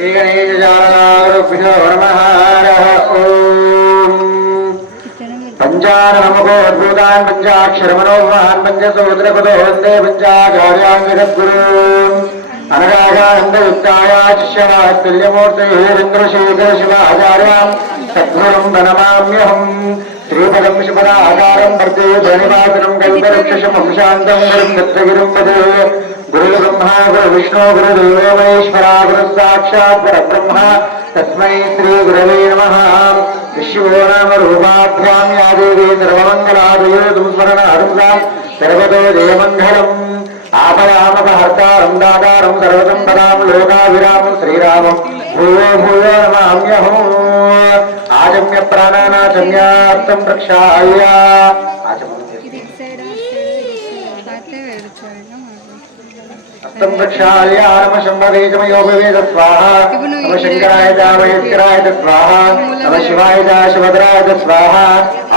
श्रीगणेशजागरुभ्यो नमः। पंचाननमकोद्भूतान् पंचाक्षरमनोभान् पंचसूत्रपदो वन्दे पंचाचार्यान् जगद्गुरून् अनगागानन्दयुक्ताय शिष्यवात्सल्यमूर्तये चन्द्रशेखर शिवाचार्यां सद्गुरुं प्रणमाम्यहम्। श्रीपदं शिवदाकारं वर्ते धनिवासनं कल्पवृक्षशमं शान्तं गुरुं दत्तगिरिं भजे। गुरुर्ब्रह्मा गुरुर्विष्णु गुरुदेवो महेश्वरा गुरुः साक्षात् परब्रह्म तस्मै श्रीगुरवे नमः। विश्वो नाम रूपाभ्यां या देवी सर्वमङ्गलादयो स्मरणहंसां सर्वतो जयमङ्गलम्। आपदामपहर्तारं दातारं सर्वसम्पदां लोकाभिरामं श्रीरामं भूयो भूयो नमाम्यहम्। आजम्य प्राणानाचम्यार्थं प्रक्षाल्य हस्तं प्रक्षाल्य नमः शम्भवे च मयोपवेद स्वाहा। नमः शङ्कराय च महेश्वराय च स्वाहा। नमः शिवाय च शिवधराय च स्वाहा।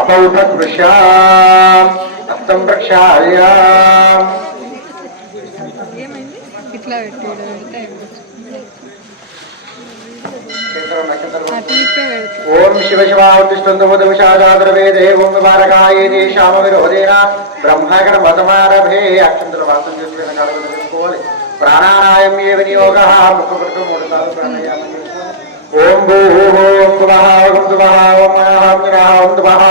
अपौषत्पृष्याम् हस्तं प्रक्षाल्य ओम शिव शिवावतिष्ठन्तमुदविषादाद्रवे देवं विमारकाय तेषाम विरोधेन ब्रह्मकर्मसमारभे अक्षन्तरवासं यस्वेन कालवदनकोले प्राणानायं ये विनियोगः मुखकृतो मूढताल प्राणायामं ओम भूः ओम सुवः ओम सुवः ओम अहं विरः ओम तुवः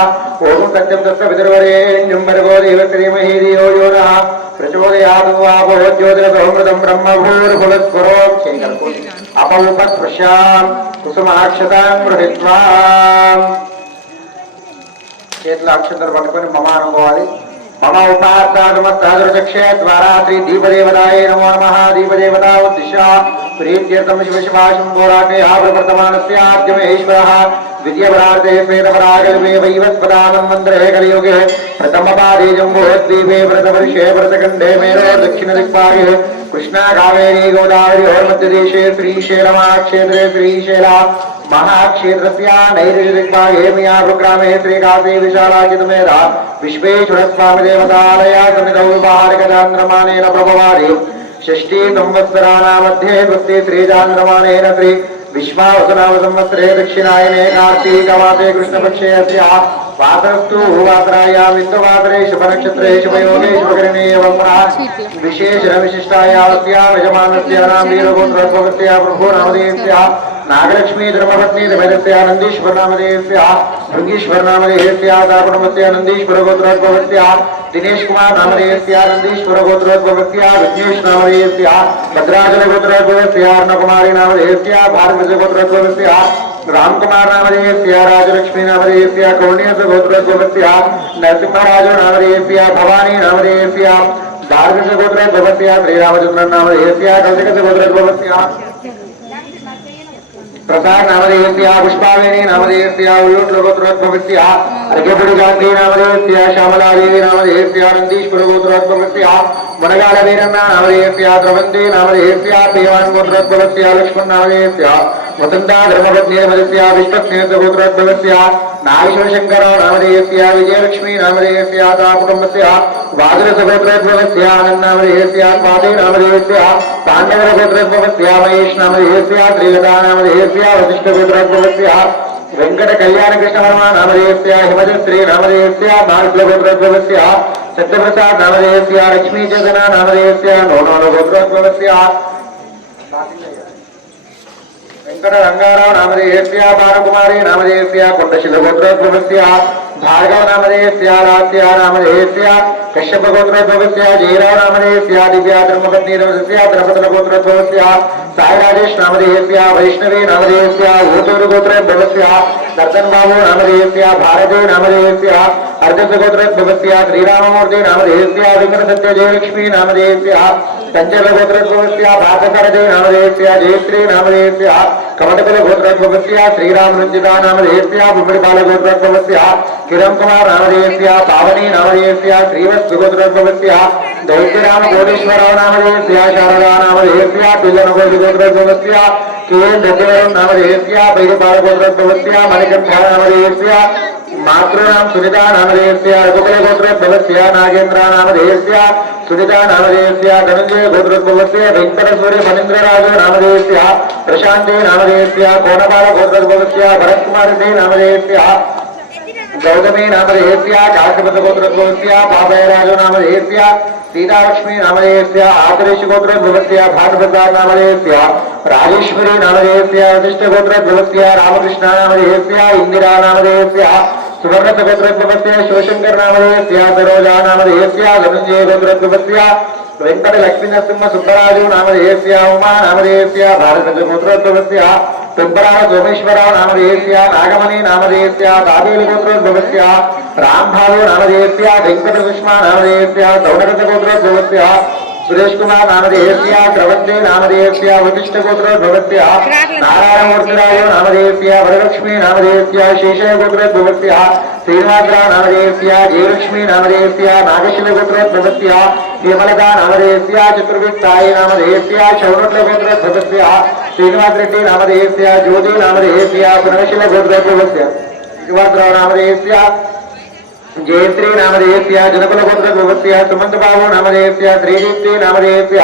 ओम सत्यं तस्य पितर्वरेण्यं भर्गो देवस्य धीमहि धियो यो नः प्रचोदयात् वापो ज्योतिरसोमृतं ब्रह्मभूर्भुवस्वरो शेखरकुल अपौपस्पृश्याम् कुसुमाक्षतां गृहीत्वा చేతుల అక్షంతలు పట్టుకొని మమ అనుకోవాలి। మమ ఉపాసాగమస్తాదుర్చక్షే ద్వారా శ్రీ దీపదేవతాయ నమో నమః। దీపదేవతా ఉద్దిశ్య ప్రీత్యర్థం శివ శివాశంభోరాటే ఆప్రవర్తమానస్యాద్యమేశ్వరः ద్వితీయపరార్ధే శ్వేతపరాగల్పే వైవస్పదామన్వంతరే కలియుగే ప్రథమపాదే జంబోద్వీపే వ్రతవర్షే వ్రతఖण्डे मेरो दक्षिणदिक्पागे कृष्णा कावेरी गोदावरी मध्यदेशे श्रीशैलमहाक्षेत्रे श्रीशैला महाक्षेत्रस्य नैऋत्यदिक्पागे मियापुरग्रामे श्रीकाशी विशालाचितमेधा विश्वेश्वरस्वामी देवतालय सन्निधौ उपहारकचान्द्रमानेन प्रभवादि षष्ठी संवत्सराणामध्ये भक्ति श्रीचान्द्रमानेन श्री विश्वावसुनाम संवत्सरे दक्षिणायने कार्तीकमासे कृष्णपक्षे अस्य वातरस्तु वातरायाम् इन्दुवातरे शुभनक्षत्रे शुभयोगे शुभकरणे एवं विशेषविशिष्टायास्यां यजमानस्य नाम वीरगोत्रस्य प्रभो नामधेयस्य नागलक्ष्मी धर्मपत्नी धर्मस्य नन्दीश्वर नामधेयस्य भृंगीश्वर नामधेयस्य कुटुम्बस्य नन्दीश्वर गोत्रोद्भवस्य दिनेश कुमार नामधेयस्य नन्दीश्वर गोत्रोद्भवस्य विघ्नेश नामधेयस्य भद्राचल गोत्रोद्भवस्य अर्णकुमारी नामधेयस्य भारत गोत्रोद्भवस्य रामकुमार नामधेयस्य राजलक्ष्मी नामधेयस्य कौण्यस गोत्रोद्भवस्य नरसिंहराज नामधेयस्य भवानी नामधेयस्य भारत गोत्रोद्भवस्य श्रीरामचंद्र नामधेयस्य कौशिक गोत्रोद्भवस्य प्रसाद नामधेयस्य पुष्पावेणी नामधेयस्य उल्लूट गोत्रोद्भवस्य अर्घ्यपुरी गांधी नामधेयस्य श्यामलादेवी नामधेयस्य नंदीश्वर गोत्रोद्भवस्य मुनगाल वीरण्ण नामधेयस्य द्रवंती नामधेयस्य पेवान गोत्रोद्भवस्य लक्ष्मण नामधेयस्य वसंता धर्मपत्नी नामधेयस्य विष्णुस्नेह गोत्रोद्भवस्य नागेश्वर शंकर नामधेयस्य विजयलक्ष्मी नामधेयस्य कुटुंबस्य वादरस गोत्रोद्भवस्य आनंद नामधेयस्य स्वाति नामधेयस्य पांडवर गोत्रोद्भवस्य महेश नामधेयस्य श्रीलता नामधेयस्य वशिष्ठ गोत्रोद्भवस्य वेंकट कल्याण कृष्ण वर्मा नामधेयस्य हिमजश्री नामधेयस्य मार्ग गोत्रोद्भवस्य सत्यप्रसाद नामधेयस्य लक्ष्मी चेतना नामधेयस्य नोनो गोत्रोद्भवस्य वेंकट रंगाराव नामधेयस्य बालकुमारी नामधेयस्य कुंडशिल गोत्रोद्भवस्य भार्गव नामधेयस्य रात्य नामधेयस्य कश्यप गोत्रोद्भवस्य जयराव नामधेयस्य दिव्या धर्मपत्नी नामधेयस्य द्रपदल गोत्रोद्भवस्य साई राजेश नामधेयस्य वैष्णवी नामधेयस्य ओतूरु गोत्रोद्भवस्य दर्शन बाबू नामधेयस्य भारती नामधेयस्य अर्जस गोत्रोद्भवस्य श्रीराममूर्ति नामधेयस्य विमल सत्य जयलक्ष्मी नामधेयस्य संजय गोत्रोद्भवस्य भारतसरदे नामधेयस्य जयश्री नामधेयस्य कमटबल गोत्रोद्भवस्य श्रीराम रंजिता नामधेयस्य बुम्बड़ीपाल गोत्रोद्भवस्य किरण कुमार नामधेयस्य पावनी नामधेयस्य श्रीवत्स गोत्रोद्भवस्य दैत्यराम कोटेश्वरराव नामधेयस्य शारदा नामधेयस्य पिल्लन गोत्रोद्भवस्य केन्द्रदेवं नामधेयस्य वैरपालगोत्रस्य मणिकण्ठा नामधेयस्य मातॄणां सुनिता नामधेयस्य रघुकुलगोत्रस्य नागेन्द्र नामधेयस्य सुनिता नामधेयस्य धनञ्जय गोत्रस्य वेङ्कटेश्वरी फणीन्द्रराज नामधेयस्य प्रशान्ति नामधेयस्य कोणपालगोत्रस्य भरत्कुमार नामधेयस्य गौतमी नामधेयस्य काश्यपगोत्रस्य पापयराज नामधेयस्य सीतालक्ष्मी नामधेयस्य आतरेश गोत्रस्य भागवतार नामधेयस्य राजेश्वरी नामधेयस्य वशिष्ठ गोत्रस्य रामकृष्ण नामधेयस्य इंदिरा नामधेयस्य सुवर्ण गोत्रस्य शिवशंकर नामधेयस्य सरोजा नामधेयस्य धनंजय गोत्रस्य वेंकट लक्ष्मी नरसिंह सुब्बराजु नामधेयस्य उमा नामधेयस्य भारत गोत्रस्य पिंपराव सोमेश्वरराव नामधेयस्य नागमणि नामधेयस्य दाबेली गोत्रस्य रामभाव नामधेयस्य वेंकट सुष्मा नामधेयस्य सौनरथ गोत्रस्य सुरेश कुमार नामधेयस्य क्रवंते नामधेयस्य वशिष्ठ गोत्रस्य नारायण मूर्तिराव नामधेयस्य वरलक्ष्मी नामधेयस्य शेषय गोत्रस्य श्रीनिवासराव नामधेयस्य जयलक्ष्मी नामधेयस्य नागशिल गोत्रस्य हेमलता नामधेयस्य चतुर्वित्ताय नामधेयस्य शौनट्ल गोत्रस्य श्रीनिवास रेड्डी नामधेयस्य ज्योति नामधेयस्य पुनर्शिल गोत्रस्य श्रीनिवासराव नामधेयस्य जयश्री नामधेयस्य जनकुल गोत्रस्य सुमंत बाबू नामधेयस्य श्रीदीप्ति नामधेयस्य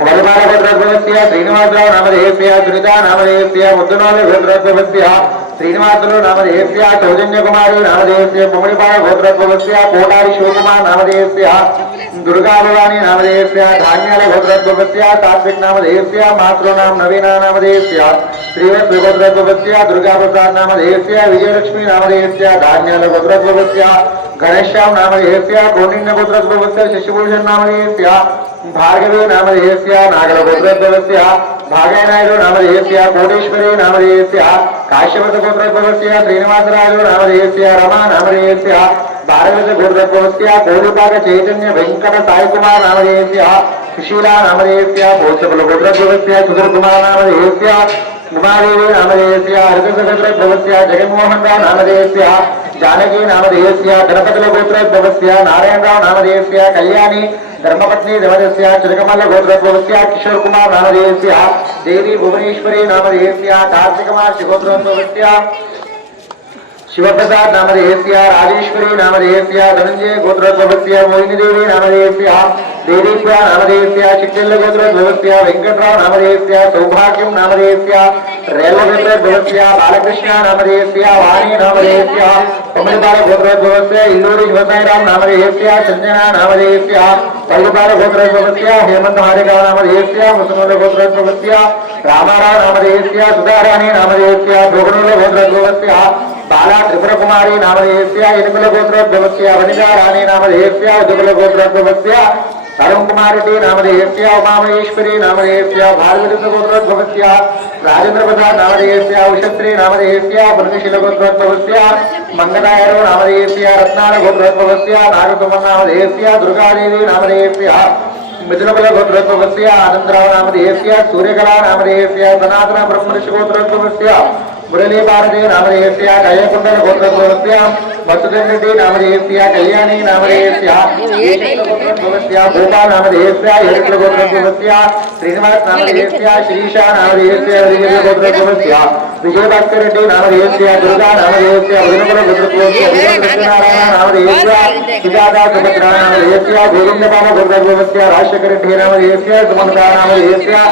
वरबाल गोत्रस्य श्रीनिवासराव नामधेयस्य सुनीता नामधेयस्य मुद्दनोल गोत्रस्य श्रीनिवासुलु नामधेयस्य सौजन्य कुमारी नामधेयस्य मुमणिपाल गोत्रस्य कोटारी शिवकुमार नामधेयस्य दुर्गा भवानी नामधेयस्य धान्याल गोत्रस्य सात्विक नामधेयस्य मातृनाम नवीना नामधेयस्य श्रीवत्स गोत्रस्य दुर्गा प्रसाद नामधेयस्य विजयलक्ष्मी नामधेयस्य धान्याल गोत्रस्य गणेश्याम नामधेयस्य कौंडिन्य गोत्रस्य शशिभूषण नामधेयस्य भार्गवी नामधेयस्य नागल गोत्रस्य भागयनायडु नामधेयस्य कोटेश्वरी नामधेयस्य काश्यपत गोत्रस्य श्रीनिवासराजु नामधेयस्य रमा नामधेयस्य भारत गोत्रस्य कोलिपाक चैतन्य वेंकट साई कुमार नामधेयस्य सुशीला नामधेयस्य भोजपल गोत्रस्य सुधीर कुमार नामधेयस्य उमादेवी नामधेयस्य हरितगोत्रस्य जगन्मोहन राव नामधेयस्य जानकी नामधेयस्य गणपतल गोत्रस्य नारायणराव नामधेयस्य कल्याणी धर्मपत्नी देवदस्य चिरकमल गोत्रस्य किशोर कुमार नामधेयस्य देवी भुवनेश्वरी नामधेयस्य कार्तिकमार गोत्रस्य शिवप्रसाद नामधेयस्य राजेश्वरी नामधेयस्य धनंजय गोत्रस्य मोहिनी देवी नामधेयस्य देवीप्रिया नामधेयस्य चिट्टिल्ल गोत्रस्य वेंकटराव नामधेयस्य सौभाग्यम नामधेयस्य रेल गोत्रस्य बालकृष्ण नामधेयस्य वाणी नामधेयस्य कमलपाल गोत्रस्य इल्लूरी शिवसाईराम नामधेयस्य संजना नामधेयस्य पल्लुपाल गोत्रस्य हेमंत हारेगाव नामधेयस्य मुसनोल गोत्रस्य रामाराव नामधेयस्य सुधाराणी नामधेयस्य भोगनोल गोत्रस्य बाला त्रिपुर कुमारी नामधेयस्य इनुकुल गोत्रस्य वनिता राणी नामधेयस्य दुकुल गोत्रस्य अरुण कुमार रेड्डी नामधेयस्य उमामहेश्वरी नामधेयस्य भारत गोत्रस्य राजेंद्र प्रसाद नामधेयस्य उषत्री नामधेयस्य ब्रह्मशील गोत्रस्य मंगलायरो नामधेयस्य रत्नाल गोत्रस्य नागसुमन नामधेयस्य दुर्गादेवी नामधेयस्य मिथुनकुल गोत्रस्य आनंदराव नामधेयस्य सूर्यकला नामधेयस्य सनातन ब्रह्मर्षि गोत्रस्य मुरली भारती नामधेयस्य गयकुंडल गोत्रस्य मधुसूदन रेड्डी नामधेयस्य कल्याणी नामधेयस्य गोपाल नामधेयस्य एरकल गोत्रस्य श्रीनिवास नामधेयस्य श्रीशा नामधेयस्य विजय गोत्रस्य विजय भास्कर रेड्डी नामधेयस्य दुर्गा नामधेयस्य उदयनकुल गोत्रस्य सत्यनारायण नामधेयस्य सुजाता सुभद्रा नामधेयस्य गोविंदपाल गोत्रस्य राजशेखर रेड्डी नामधेयस्य सुमंता नामधेयस्य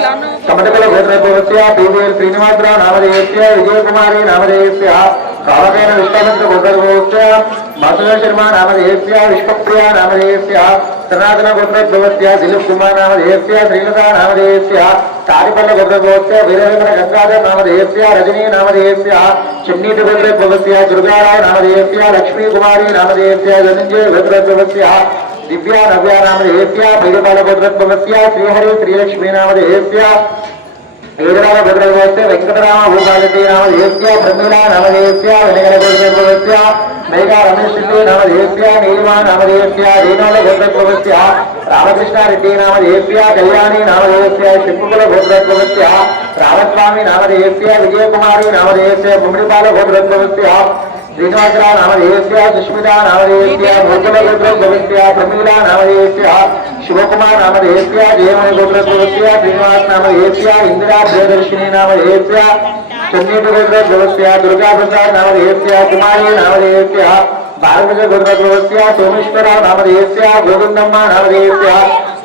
कमटकुल गोत्रस्य पीवीएल श्रीनिवासराव नामधेयस्य विजय कुमारी नामधेयस्य कामकेन विश्वमित्र गोत्रस्य माधुर शर्मा नामधेयस्य विश्वप्रिया नामधेयस्य सनातन गोत्रस्य दिलीप कुमार नामधेयस्य श्रीलता नामधेयस्य तारिपल्ल गोत्रस्य वीरेंद्र गंगाधर नामधेयस्य रजनी नामधेयस्य चिन्नीट गोत्रस्य दुर्गाराव नामधेयस्य लक्ष्मी कुमारी नामधेयस्य धनंजय गोत्रस्य दिव्या नव्या नामधेयस्य भैरपाल गोत्रस्य श्रीहरि श्रीलक्ष्मी नामधेयस्य ఏడవ గోత్రస్య వెంకటరామ భూపాలతి నామధేయస్య ప్రమీలా నామధేయస్య వెనగల గోత్రస్య మేఘా రమేష్ రెడ్డి నామధేయస్య నీలిమా నామధేయస్య రేణుల గోత్రస్య రామకృష్ణ రెడ్డి నామధేయస్య కళ్యాణి నామధేయస్య శిల్పుకుల గోత్రస్య రామస్వామి నామధేయస్య విజయకుమారి నామధేయస్య ముమ్మిడిపాల గోత్రస్య श्रीनिवासरा नामधेयस्य सुष्मिता नामधेयस्य भूतलगोत्रस्य प्रमीला नामधेयस्य शिवकुमार नामधेयस्य जयमणि गोत्रस्य श्रीनिवास नामधेयस्य इंदिरा प्रियदर्शिनी नामधेयस्य चन्नीट गोत्रस्य दुर्गा प्रसाद नामधेयस्य कुमारी नामधेयस्य भारत गोत्रस्य सोमेश्वरा नामधेयस्य गोविंदम्मा नामधेयस्य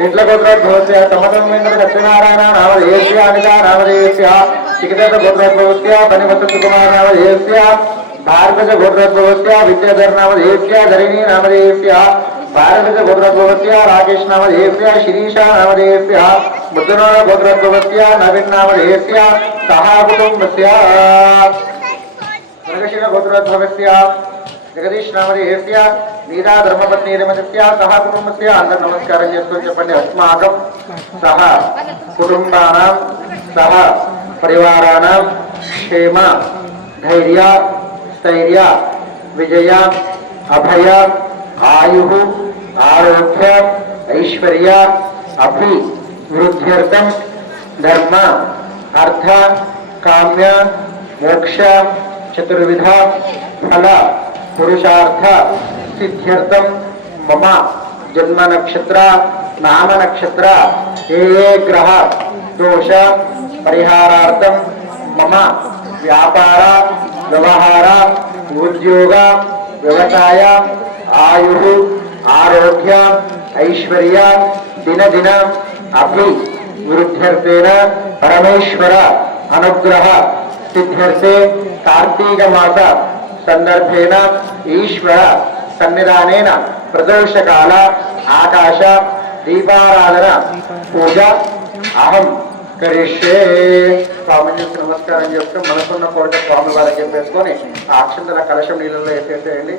इंट्ल गोत्रस्य समतमेन्द्र सत्यनारायण नामधेयस्य अनिता नामधेयस्य चिकित्सा गोत्रस्य बनिवसंत कुमार नामधेयस्य भारत गोत्रस्य विद्याधर नामधेयस्य धरिणी नामधेयस्य भारत गोत्रस्य राकेश नामधेयस्य शिरीषा नामधेयस्य मुद्दनाळ गोत्रस्य नवीन नामधेयस्य सहा कुटुंबस्य मृगशील गोत्रस्य जगदीश नामधेयस्य नीरा धर्मपत्नी रमस्य सह कुटुंबस्य अंदर नमस्कारं చేసుకొని చెప్పండి अस्माकं सह कुटुंबानां सह परिवाराणां क्षेम धैर्य स्थैर्य विजय अभय आयुः आरोग्य ऐश्वर्य अभिवृद्ध्यर्थं धर्म अर्थ काम्य मोक्ष चतुर्विध फल पुरुषार्थ सिद्ध्यर्थं मम जन्म नक्षत्र नाम नक्षत्र ये ग्रह दोष परिहारार्थं मम व्यापार व्यवहार उद्योग व्यवसाय आयुः आरोग्य ऐश्वर्य दिन दिन अभिवृद्ध्यर्थेन परमेश्वर अनुग्रह सिद्ध्यर्थे कार्तीक मास संदर्भेन ईश्वर सन्निधानेन प्रदोष काल आकाश दीपाराधना पूजा अहम करिष्ये स्वामी नमस्कारं చేసుకొని మనసున్న కోరిక స్వామి వారికి చెప్పేసుకొని ఆ అక్షంతల కలశం నీళ్ళలో వేసేసేయండి.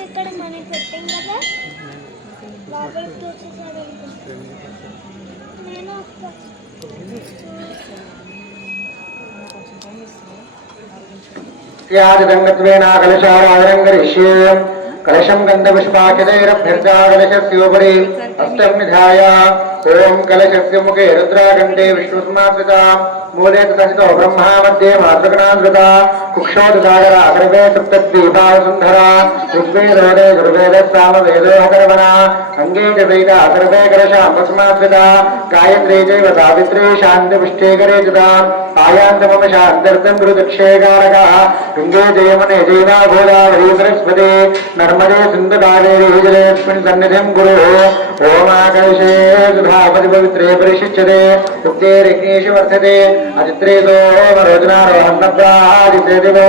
ఇక్కడ మనకి పెట్టాం కదా లోపలికి వచ్చేసాడు నేను कलशं गन्धपुष्पाक्षतैरभ्यर्चाकलशस्योपरि हस्तं निधाय ओं कलशस्य मुखे रुद्राकण्ठे विष्णुसमाश्रिता मूले ततस्तो ब्रह्मा मध्ये मातृगणाधृता कुक्षोदसागरा अग्रवे सप्तद्वीपावसुन्धरा ऋग्वेदोदे दुर्वेदः सामवेदोऽकर्मणा अङ्गे च सहिता अकर्वे कलशाम्बसमाश्रिता गायत्री चैव सावित्री शान्तिपुष्टेकरे च आयान्तमम शान्तर्थं गुरुदक्षेकारकः गङ्गे जयमने जयना गोदावरी सरस्वती नर्मदे सिन्धु कावेरी जलेऽस्मिन् सन्निधिं गुरुः ओमाकलशे सुधापति पवित्रे परिशिच्यते उक्ते यज्ञेषु वर्धते अचित्रे सोमरोचनारोहन्नप्रादिते दिवो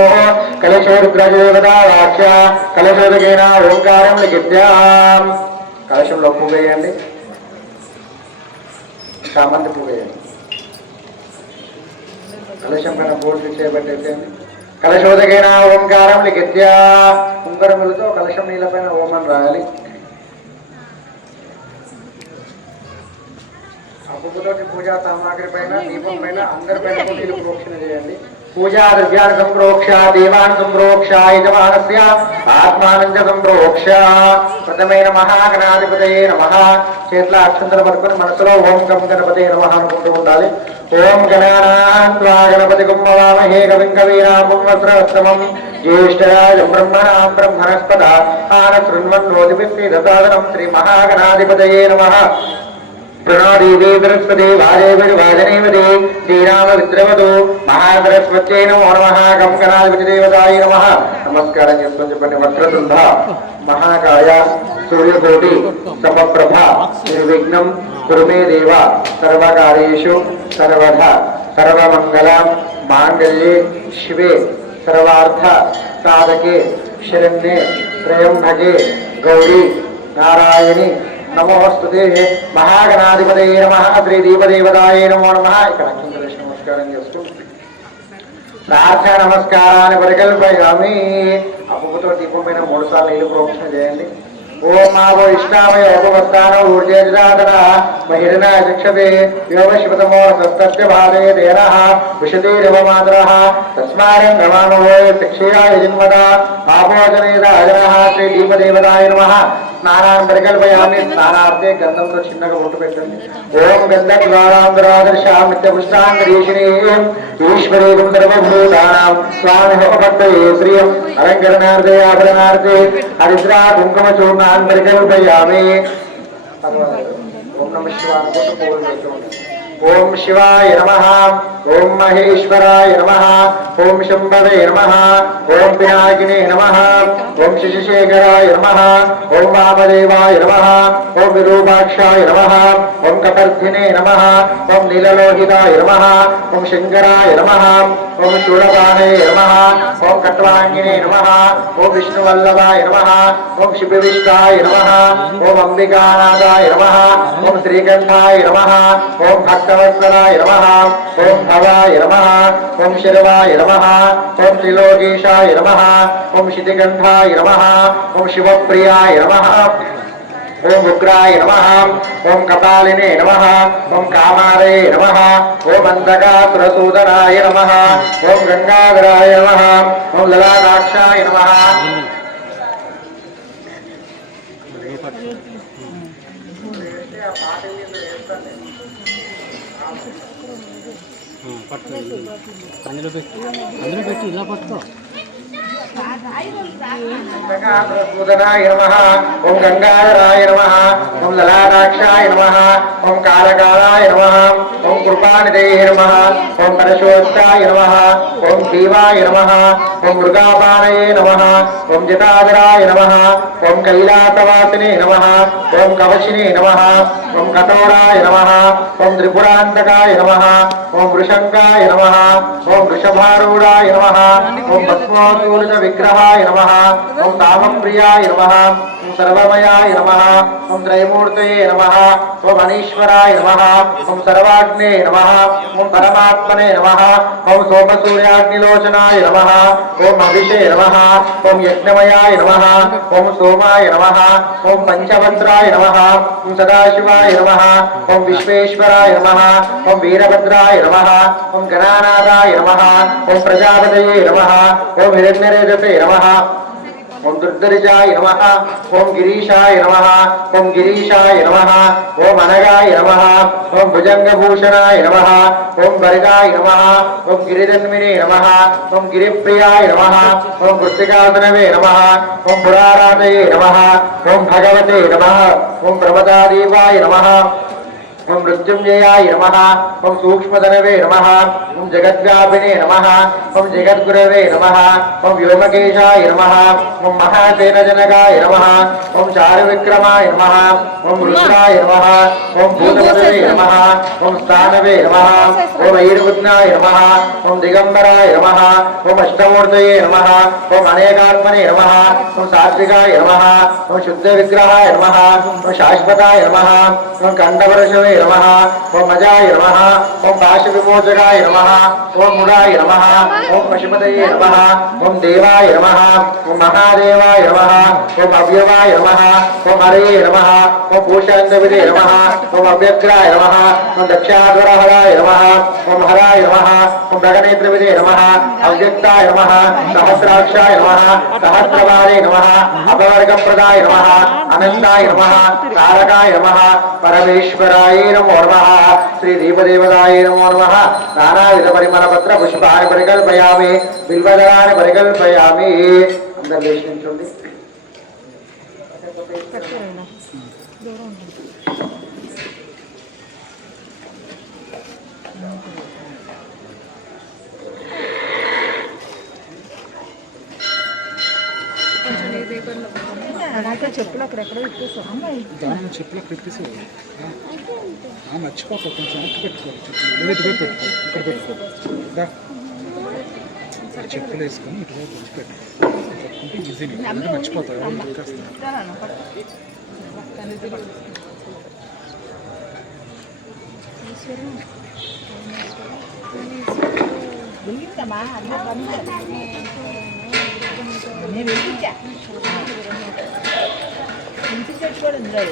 कलशे रुद्रदेवता वाक्या कलशोदकेन ओंकारं लिखित्याम् कलशंलो पुव्వు వేయండి చామంతి పువ్వు వేయండి कलशं పైన బోర్డు చేయబట్టేసేయండి कलशोदकेन ओंकारं लिखित्य ఉంగరములతో కలశం నీళ్ళపైన ఓం అని రాయాలి అప్పుతోటి పూజా సామాగ్రి పైన దీపం పైన అందరిపైన నీళ్ళు ప్రోక్షణ చేయండి पूजा द्रव्यान् संप्रोक्ष देवान् संप्रोक्ष यजमानस्य आत्मानं च संप्रोक्ष प्रथमेन महागणाधिपतये नमः చేతుల అక్షంతలు పట్టుకొని మనసులో ఓం గం గణపతయే నమః అనుకుంటూ ఉండాలి ఓం గణానాం త్వా గణపతిం హవామహే కవిం కవీనాముం వస్త్రవస్తమం జ్యేష్ఠరాజం బ్రహ్మణాం బ్రహ్మణస్పద ఆనశృణ్వన్నోతిభిः దదాదనం శ్రీ మహాగణాధిపతయే నమః प्रणोदीति बृहस्पति वाजेभिर्वाजनेवति श्रीराम विद्रवतु महासरस्वत्यै नमो नमः कंकणाधिपतिदेवतायै नमः नमस्कारं చేస్తూ చెప్పండి వక్రతుండ महाकाय सूर्यकोटि समप्रभ निर्विघ्नं कुरु मे देव सर्वकार्येषु सर्वदा सर्वमंगलं मांगल्ये शिवे सर्वार्थ साधके शरण्ये त्र्यंबके गौरी नारायणी नमोस्तुते महागणाधिपतये नमः श्रीदीपदेवताये नमो नमः ఇక్కడ నమస్కారం చేస్తూ ప్రార్థన నమస్కారాన్ని పరికల్పయామి అప్పుతో దీపం పైన 3 సార్లు నీళ్ళు ప్రోక్షణ చేయండి ఓం మావో ఇష్టామయ ఉపవస్థాన ఊర్జేజాతన మహిరణ చక్షతే యోగశివతమో సస్తస్య భారే దేనః విశతేరవ మాతరః తస్మారం నమామో శిక్షయాయ జన్మద ఆపోజనేదాయనః శ్రీ దీపదేవతాయ నమః స్నానాన్ని పరికల్పయామి స్నానార్థే గంధంతో చిన్నగా బొట్టు పెట్టండి ఓం గంధద్వారాంధ్రాదర్శామిత్యపుష్టాంగరీషిణీ ఈశ్వరీం సర్వభూతానాం స్వామి భక్తయే శ్రియం అలంకరణార్థే ఆభరణార్థే హరిద్రా కుంకుమ చూర్ణాన్ని పరికల్పయామి ఓం నమః శివాయ ఓం శివాయ నమః ఓం మహేశ్వరాయ నమః ఓం శంభవే నమః ఓం పినాకినే నమః ఓం శశిశేఖరాయ నమః ఓం వామదేవాయ నమః ఓం విరూపాక్షాయ నమః ఓం కపర్ధినే నమః ఓం నీలలోహితాయ నమః ఓం శంకరాయ నమః ఓం శూలపాణే నమః ఓం కట్వాంగినే నమః ఓం విష్ణువల్లభాయ నమః ఓం శివవిష్టాయ నమః ఓం అంబికానాథాయ నమః ఓం శ్రీకంఠాయ నమః ఓం భక్తవత్సలాయ నమః ఓం భవాయ నమః ఓం శర్వాయ నమః ఓం త్రిలోకేశాయ నమః ఓం శితికంఠాయ నమః ఓం శివప్రియాయ నమః ఓం ఉగ్రాయ నమః ఓం కపాలినే నమః ఓం కామారే నమః ఓం అంతకాసురసూదనాయ నమః ఓం గంగాధరాయ నమః ఓం లలాటాక్షాయ నమః అందులో పెట్టి ఇలా పట్టుకో सूदनाय नमः ओम गंगाधराय नमः ओम ललाटाक्षाय नमः ओम कालकालाय नमः ओम कृपानिधये नमः ओम परशोत्ताय नमः ओम देवाय नमः ओम मृगापानये नमः ओम जटाधराय नमः ओम कैलासवासिने नमः ओम कवचिने नमः ओम कठोराय नमः ओम त्रिपुरान्तकाय नमः ओम वृषंकाय नमः ओम वृषभारूढाय नमः ओम भस्मोत्तोलित विग्रहाय नमः ओम कामप्रियाय नमः ओम सर्वमयाय नमः ओम त्रयमूर्तये नमः ओम अनीश्वराय नमः ओम सर्वाग्ने नमः ओम परमात्मने नमः ओम सोमसूर्याग्निलोचनाय नमः ओम अभिषे नमः ओम यज्ञमयाय नमः ओम सोमाय नमः ओम पंचभद्राय नमः ओम सदाशिवाय नमः ओम विश्वेश्वराय नमः ओम वीरभद्राय नमः ओम गणानाथाय नमः ओम प्रजापतये नमः ओम हिरण्यरेजसे नमः ओम दुर्दर्शाय नमः ओम गिरीशाय नमः ओम गिरीशाय नमः ओम अनगाय नमः ओम भुजंगभूषणाय नमः ओम भर्गाय नमः ओम गिरिधन्विने नमः ओम गिरिप्रियाय नमः ओम वृत्तिकासनवे नमः ओम पुरारातये नमः ओम भगवते नमः ओम प्रमदादेवाय नमः ओम मृत्युंजयाय नमः ओम सूक्ष्मधनवे नमः ओम जगद्व्यापिने नमः ओम जगद्गुरवे नमः ओम व्योमकेशाय नमः ओम महासेनजनकाय नमः ओम चारुविक्रमाय नमः ओम रुद्राय नमः ओम भूतपतये नमः ओम स्थानवे नमः ओम ऐर्बुध्नाय नमः ओम दिगंबराय नमः ओम अष्टमूर्तये नमः ओम अनेकात्मने नमः ओम सात्विकाय नमः ओम शुद्धविग्रहाय नमः ओम शाश्वताय नमः ओम कंडवरशवे नमः ओम अजाय नमः ओम पाशविमोचकाय नमः ओम मुडाय नमः ओम पशुपतये नमः ओम देवाय नमः ओम महादेवाय नमः ओम अव्यवाय नमः ओम हरये नमः ओम पूषान्तविदे नमः ओम अव्यग्राय नमः ओम दक्षाध्वरहराय नमः ओम हराय नमः ओम गगनेत्रविदे नमः अव्यक्ताय नमः सहस्राक्षाय नमः सहस्रवारे नमः अपवर्गप्रदाय नमः अनन्ताय नमः तारकाय नमः परमेश्वराय नमो नमः श्री दीपदेवताय नमो नमः नानाविध परिमल पत्र पुष्पाणि परिकल्पयामि बिल्वदलानि परिकल्पयामि अंदर लेచి నించోండి నాకే చెప్పులు అక్కడెక్కడో ఇచ్చేసాం అమ్మాయి దాని చెప్పులు అక్కడ ఇప్పేసి మర్చిపోతా కొంచెం వెనక్కి పెట్టుకోవాలి చెప్పులు లేదా ఇటువైపు పెట్టుకో ఇక్కడ పెట్టుకో దా. చెప్పులు వేసుకొని ఇటువైపు వచ్చి పెట్టుకో పెట్టుకుంటే ఈజీ నీకు మర్చిపోతావు ఎవరు పట్టుకొస్తారు వెలిగించమ్మా అన్నీ నేను వెలిగించా ఇంటి చెట్టు కూడా ఉంది